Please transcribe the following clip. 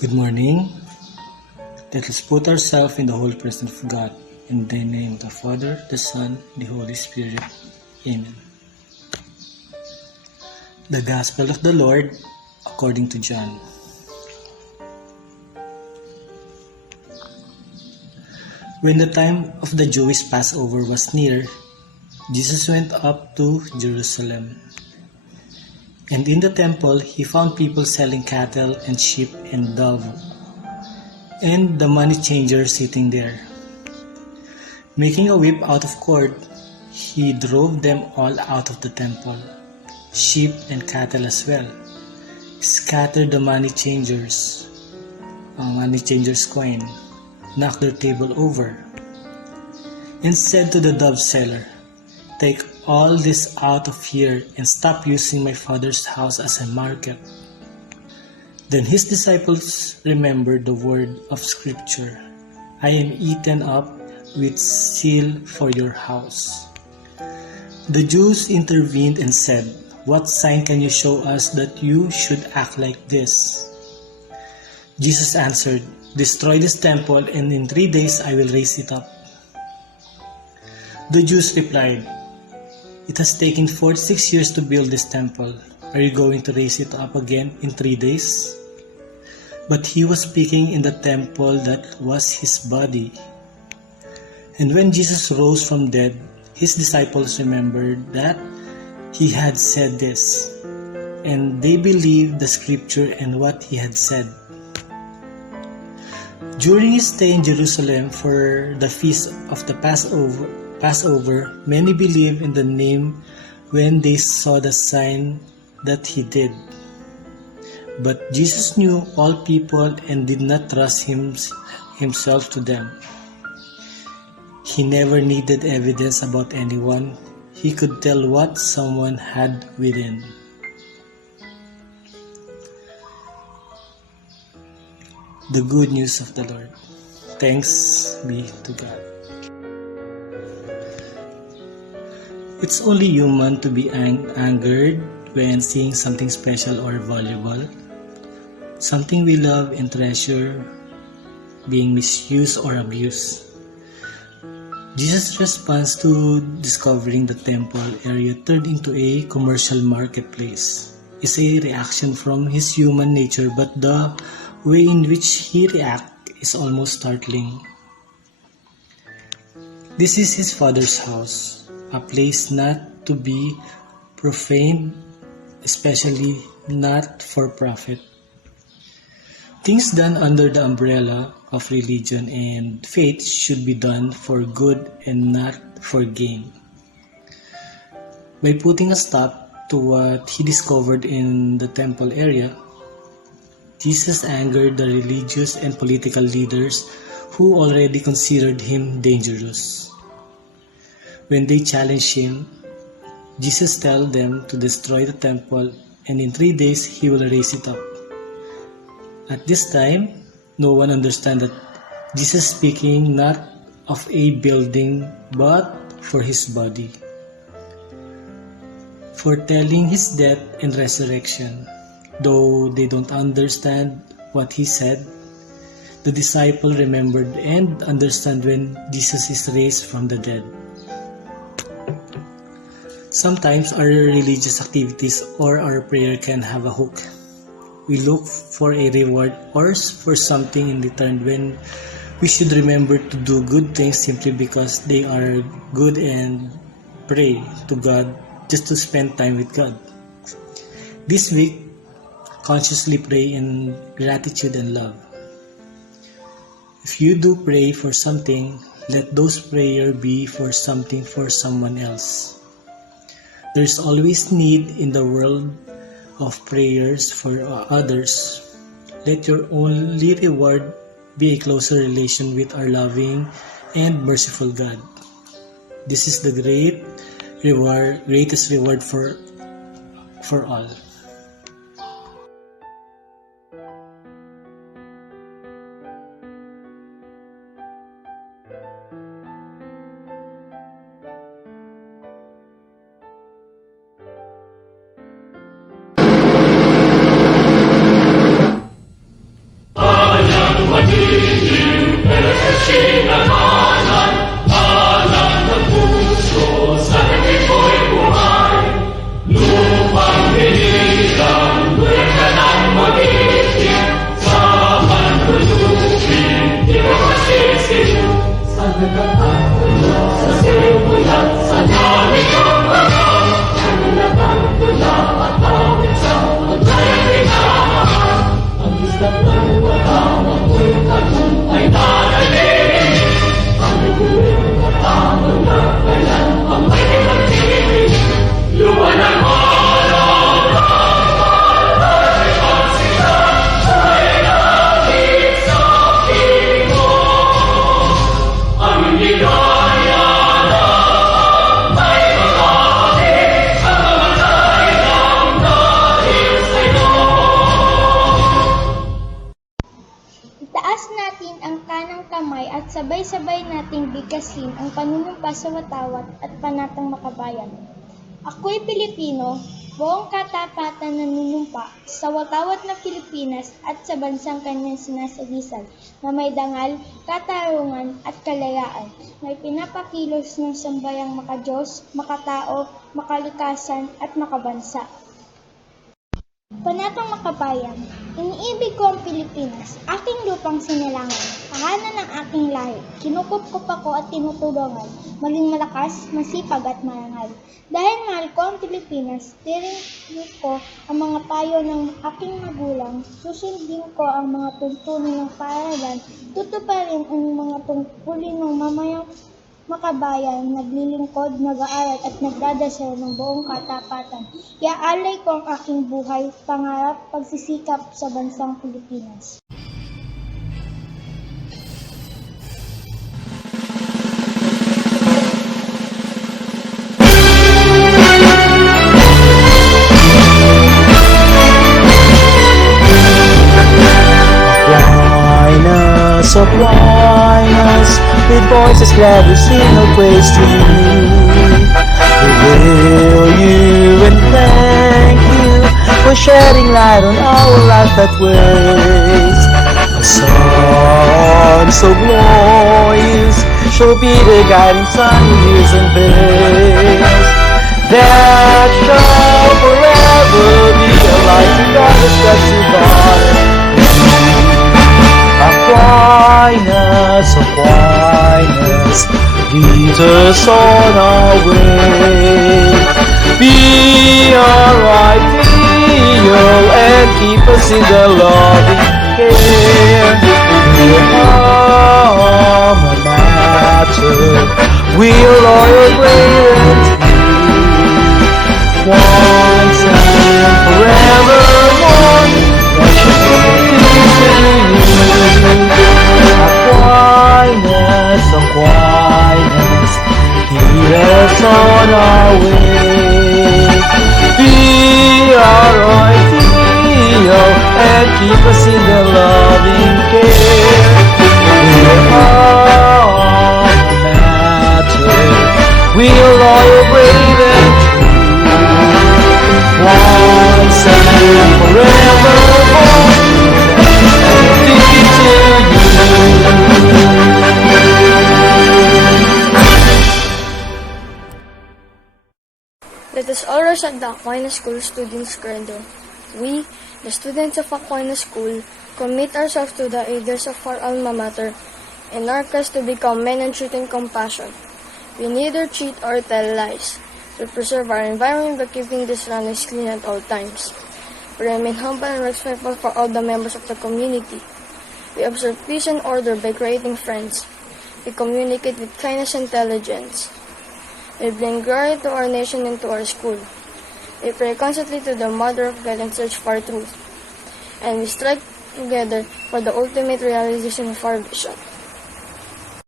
Good morning. Let us put ourselves in the holy presence of God. In the name of the Father, the Son, and the Holy Spirit. Amen. The Gospel of the Lord according to John. When the time of the Jewish Passover was near, Jesus went up to Jerusalem. And in the temple he found people selling cattle and sheep and doves, and the money changers sitting there. Making a whip out of cord, he drove them all out of the temple, sheep and cattle as well, scattered the money changers' coin, knocked their table over, and said to the dove seller, "Take all this out of here and stop using my Father's house as a market." Then his disciples remembered the word of Scripture, "I am eaten up with zeal for your house." The Jews intervened and said, "What sign can you show us that you should act like this?" Jesus answered, "Destroy this temple, and in 3 days I will raise it up." The Jews replied, "It has taken 46 years to build this temple. Are you going to raise it up again in 3 days? But he was speaking in the temple that was his body. And when Jesus rose from dead, his disciples remembered that he had said this, and they believed the Scripture and what he had said. During his stay in Jerusalem for the feast of the Passover, many believed in the name when they saw the sign that he did. But Jesus knew all people and did not trust himself to them. He never needed evidence about anyone. He could tell what someone had within. The good news of the Lord. Thanks be to God. It's only human to be angered when seeing something special or valuable, something we love and treasure, being misused or abused. Jesus' response to discovering the temple area turned into a commercial marketplace is a reaction from his human nature, but the way in which he reacts is almost startling. This is his Father's house, a place not to be profaned, especially not for profit. Things done under the umbrella of religion and faith should be done for good and not for gain. By putting a stop to what he discovered in the temple area, Jesus angered the religious and political leaders who already considered him dangerous. When they challenged him, Jesus told them to destroy the temple, and in 3 days he will raise it up. At this time, no one understood that Jesus speaking not of a building but for his body, foretelling his death and resurrection. Though they don't understand what he said, the disciple remembered and understand when Jesus is raised from the dead. Sometimes our religious activities or our prayer can have a hook. We look for a reward or for something in return when we should remember to do good things simply because they are good and pray to God just to spend time with God. This week, consciously pray in gratitude and love. If you do pray for something, let those prayers be for something for someone else. There's always need in the world of prayers for others. Let your only reward be a closer relation with our loving and merciful God. This is the greatest reward for all. bigkasin ang panunumpa sa watawat at panatang makabayan. Ako'y Pilipino, buong katapatan nanunumpa sa watawat ng Pilipinas at sa bansang kanyang sinasagisal na may dangal, katarungan at kalayaan, may pinapakilos ng sambayang makadiyos, makatao, makalikasan at makabansa. Panatang makabayan, iniibig ko ang Pilipinas, aking lupang sinilangan, tahanan ng aking lahi, kinukupkup ako at tinutulungan, maging malakas, masipag at marangal. Dahil mahal ko ang Pilipinas, tiringin ko ang mga payo ng aking magulang, susundin ko ang mga tuntunin ng paaralan, tutuparin ang mga tungkulin ng mamayang makabayan, naglilingkod, nag-aaral at nagdadasal ng buong katapatan. Iaalay ko ang aking buhay, pangarap, pagsisikap sa bansang Pilipinas. Aquinas, with voices glad to sing a praise to you. We hail you and thank you for shedding light on our life that ways. A sun so glorious shall be the guiding sun who heals and veils. That shall forever be a light to God, a step to God. Aquinas, Aquinas, lead us on our way. Be our ideal and keep us in the loving care. We're alma mater, we're loyal, brave and true. Once and forevermore, that should be to you. Aquinas, Aquinas, lead us on our way. Be our ideal and keep us in the loving care. We're alma mater, we're loyal, brave and true. Once and forevermore, Let us all rise at the Aquinas School Students' Credo. We, the students of Aquinas School, commit ourselves to the ideals of our alma mater and our quest to become men and truth and compassion. We neither cheat or tell lies. We preserve our environment by keeping the surroundings clean at all times. We remain humble and respectful for all the members of the community. We observe peace and order by creating friends. We communicate with kindness and intelligence. We bring glory to our nation and to our school. We pray constantly to the Mother of God and search for truth. And we strive together for the ultimate realization of our vision.